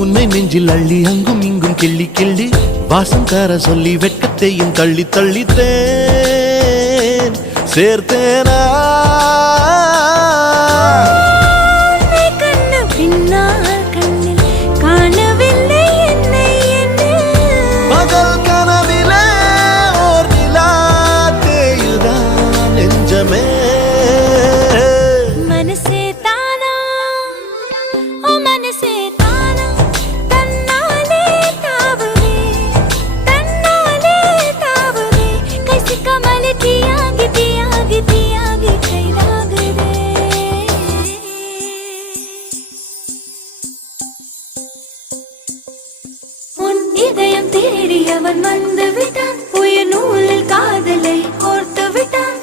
உன்னை நெஞ்சில் அள்ளி அங்கும் இங்கும் கிள்ளி கிள்ளி வாசம் தர சொல்லி வெட்கத்தையும் தள்ளி தள்ளித்தேன் சேர்த்தேனா பகல் கனவிலே ஓர் நிலா தேயுதான் நெஞ்சமே இதயம் திருடியவன் வந்து விட்டான் உயிர் நூலில் காதலை கோர்த்து விட்டான்